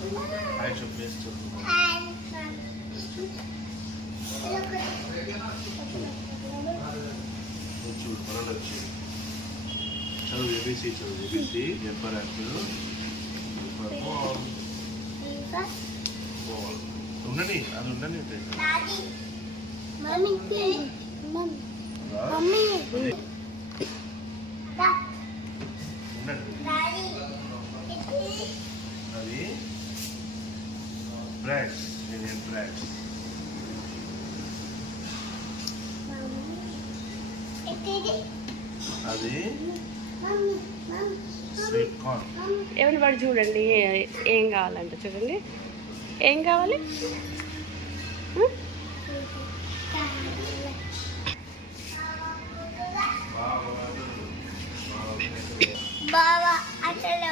Hi చెప్పేస్తూ చూడు మనలో వచ్చి చదువు ఏబీసీ చదువు ABC upper Apple ball ball ఉండని అది ఉండని అది బ్రాడ్స్ ఇండియన్ బ్రాడ్స్ అది స్వీట్ కార్న్. ఎవరి వాడు చూడండి ఏం కావాలంట చూడండి ఏం కావాలి బాబా అసలు